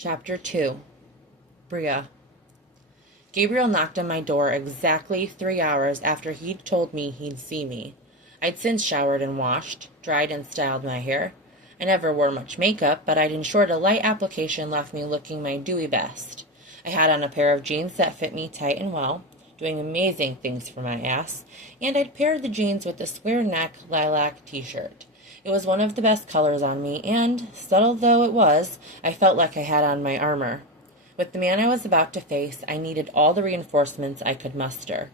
Chapter 2. Breah. Gabriel knocked on my door exactly 3 hours after he'd told me he'd see me. I'd since showered and washed, dried and styled my hair. I never wore much makeup, but I'd ensured a light application left me looking my dewy best. I had on a pair of jeans that fit me tight and well, doing amazing things for my ass, and I'd paired the jeans with a square neck lilac t-shirt. It was one of the best colors on me, and, subtle though it was, I felt like I had on my armor. With the man I was about to face, I needed all the reinforcements I could muster.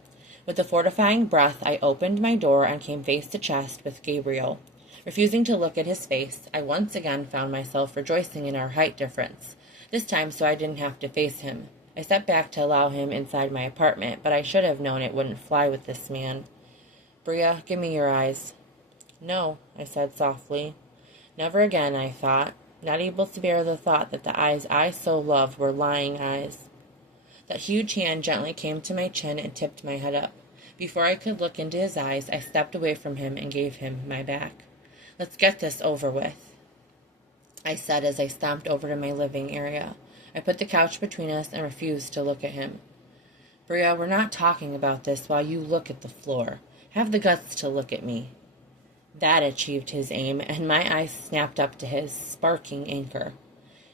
With a fortifying breath, I opened my door and came face to chest with Gabriel. Refusing to look at his face, I once again found myself rejoicing in our height difference, this time so I didn't have to face him. I stepped back to allow him inside my apartment, but I should have known it wouldn't fly with this man. "Breah, give me your eyes." "No," I said softly. Never again, I thought, not able to bear the thought that the eyes I so loved were lying eyes. That huge hand gently came to my chin and tipped my head up. Before I could look into his eyes, I stepped away from him and gave him my back. "Let's get this over with," I said as I stomped over to my living area. I put the couch between us and refused to look at him. "Breah, we're not talking about this while you look at the floor. Have the guts to look at me." That achieved his aim, and my eyes snapped up to his, sparking anchor.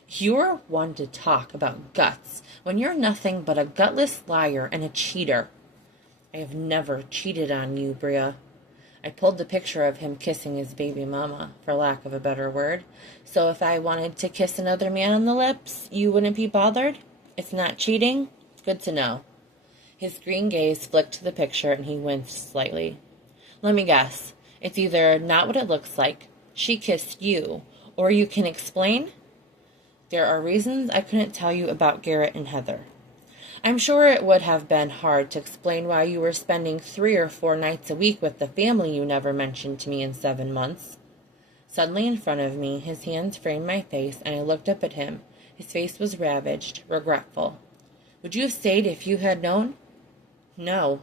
"You're one to talk about guts when you're nothing but a gutless liar and a cheater." "I have never cheated on you, Breah." I pulled the picture of him kissing his baby mama, for lack of a better word. "So if I wanted to kiss another man on the lips, you wouldn't be bothered? It's not cheating? Good to know." His green gaze flicked to the picture, and he winced slightly. "Let me guess. It's either not what it looks like, she kissed you, or you can explain?" "There are reasons I couldn't tell you about Garrett and Heather." "I'm sure it would have been hard to explain why you were spending 3 or 4 nights a week with the family you never mentioned to me in 7 months. Suddenly in front of me, his hands framed my face, and I looked up at him. His face was ravaged, regretful. "Would you have stayed if you had known?" "No."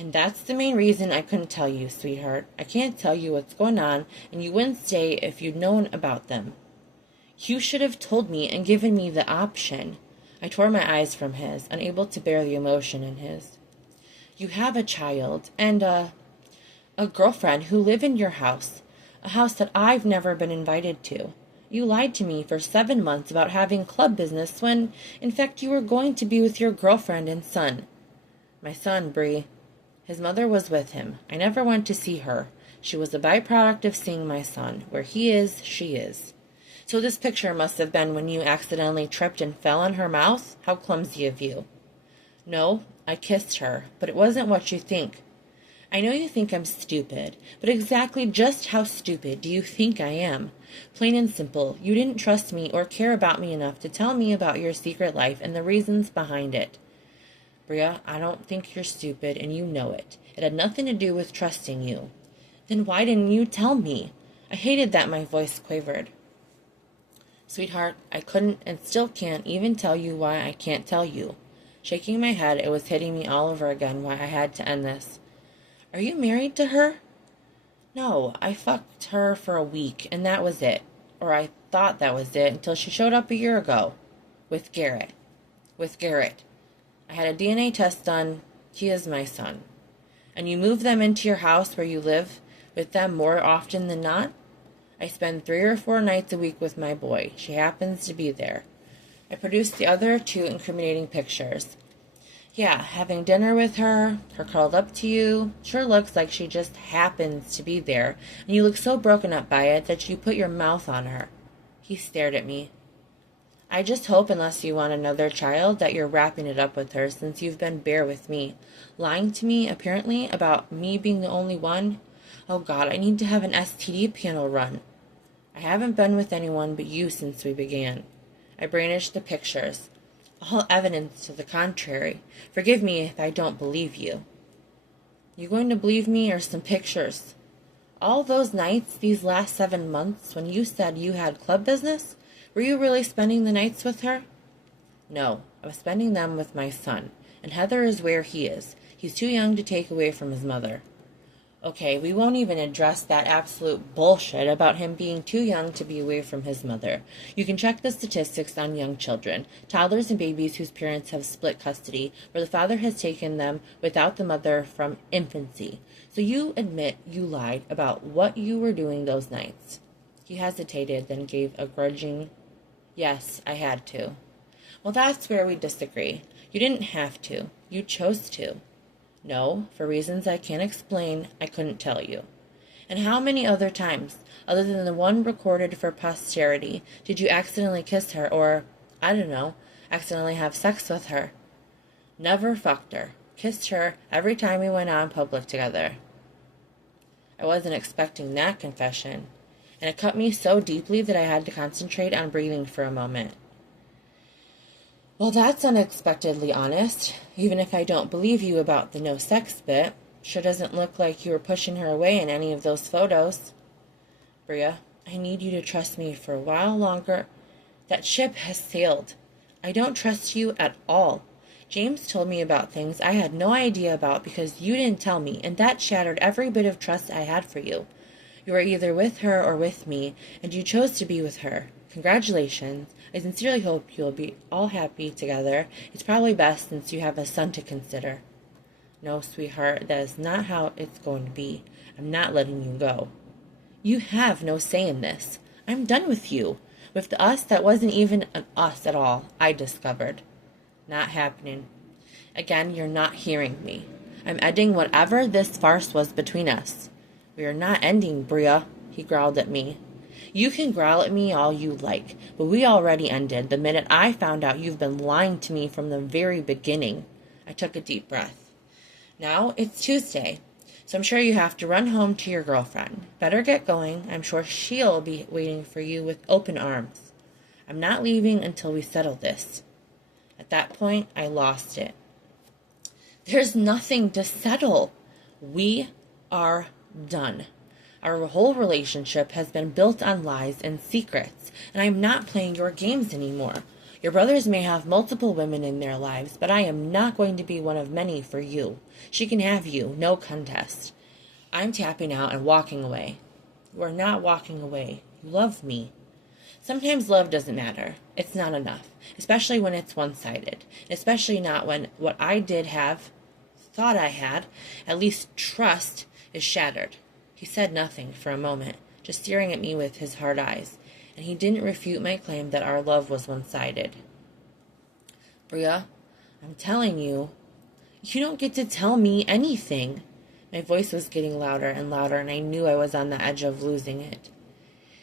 "And that's the main reason I couldn't tell you, sweetheart. I can't tell you what's going on, and you wouldn't stay if you'd known about them." "You should have told me and given me the option." I tore my eyes from his, unable to bear the emotion in his. "You have a child, and a girlfriend who live in your house, a house that I've never been invited to. You lied to me for 7 months about having club business when, in fact, you were going to be with your girlfriend and son." "My son, Bree." "His mother was with him. I never went to see her. She was a byproduct of seeing my son. Where he is, she is." "So this picture must have been when you accidentally tripped and fell on her mouth? How clumsy of you." "No, I kissed her, but it wasn't what you think." "I know you think I'm stupid, but exactly just how stupid do you think I am? Plain and simple, you didn't trust me or care about me enough to tell me about your secret life and the reasons behind it." "Breah, I don't think you're stupid, and you know it. It had nothing to do with trusting you." "Then why didn't you tell me?" I hated that my voice quavered. "Sweetheart, I couldn't and still can't even tell you why I can't tell you." Shaking my head, it was hitting me all over again why I had to end this. "Are you married to her?" "No, I fucked her for a week, and that was it. Or I thought that was it until she showed up a year ago. With Garrett. With Garrett. I had a DNA test done. He is my son." "And you move them into your house where you live with them more often than not?" "I spend 3 or 4 nights a week with my boy. She happens to be there." I produced the other 2 incriminating pictures. "Yeah, having dinner with her curled up to you. Sure looks like she just happens to be there, and you look so broken up by it that you put your mouth on her." He stared at me. "I just hope, unless you want another child, that you're wrapping it up with her, since you've been bare with me. Lying to me, apparently, about me being the only one. Oh God, I need to have an STD panel run." "I haven't been with anyone but you since we began." I brandished the pictures. "All evidence to the contrary. Forgive me if I don't believe you." "You going to believe me or some pictures?" "All those nights, these last 7 months, when you said you had club business, were you really spending the nights with her?" "No, I was spending them with my son, and Heather is where he is. He's too young to take away from his mother." Okay, we won't even address that absolute bullshit about him being too young to be away from his mother. You can check the statistics on young children, toddlers and babies whose parents have split custody, where the father has taken them without the mother from infancy. So you admit you lied about what you were doing those nights. He hesitated, then gave a grudging, "Yes, I had to." Well, that's where we disagree. You didn't have to. You chose to. No, for reasons I can't explain, I couldn't tell you. And how many other times, other than the one recorded for posterity, did you accidentally kiss her or, I don't know, accidentally have sex with her? Never fucked her. Kissed her every time we went out in public together. I wasn't expecting that confession, and it cut me so deeply that I had to concentrate on breathing for a moment. Well, that's unexpectedly honest, even if I don't believe you about the no sex bit. Sure doesn't look like you were pushing her away in any of those photos. Breah, I need you to trust me for a while longer. That ship has sailed. I don't trust you at all. James told me about things I had no idea about because you didn't tell me, and that shattered every bit of trust I had for you. You are either with her or with me, and you chose to be with her. Congratulations. I sincerely hope you'll be all happy together. It's probably best since you have a son to consider. No, sweetheart, that is not how it's going to be. I'm not letting you go. You have no say in this. I'm done with you. With the us that wasn't even an us at all, I discovered. Not happening. Again, you're not hearing me. I'm ending whatever this farce was between us. We are not ending, Breah, he growled at me. You can growl at me all you like, but we already ended the minute I found out you've been lying to me from the very beginning. I took a deep breath. Now it's Tuesday, so I'm sure you have to run home to your girlfriend. Better get going. I'm sure she'll be waiting for you with open arms. I'm not leaving until we settle this. At that point, I lost it. There's nothing to settle. We are done. Our whole relationship has been built on lies and secrets, and I'm not playing your games anymore. Your brothers may have multiple women in their lives, but I am not going to be one of many for you. She can have you, no contest. I'm tapping out and walking away. You are not walking away. You love me. Sometimes love doesn't matter. It's not enough, especially when it's one-sided, especially not when what I thought I had, at least trust, is shattered. He said nothing for a moment, just staring at me with his hard eyes, and he didn't refute my claim that our love was one-sided. Breah, I'm telling you, you don't get to tell me anything. My voice was getting louder and louder, and I knew I was on the edge of losing it.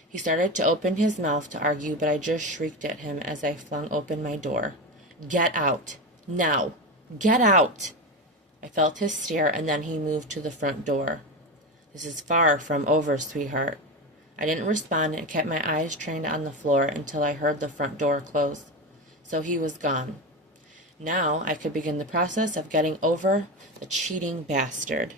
He started to open his mouth to argue, but I just shrieked at him as I flung open my door. Get out. Now. Get out. I felt his stare, and then he moved to the front door. This is far from over, sweetheart. I didn't respond and kept my eyes trained on the floor until I heard the front door close. So he was gone. Now I could begin the process of getting over the cheating bastard.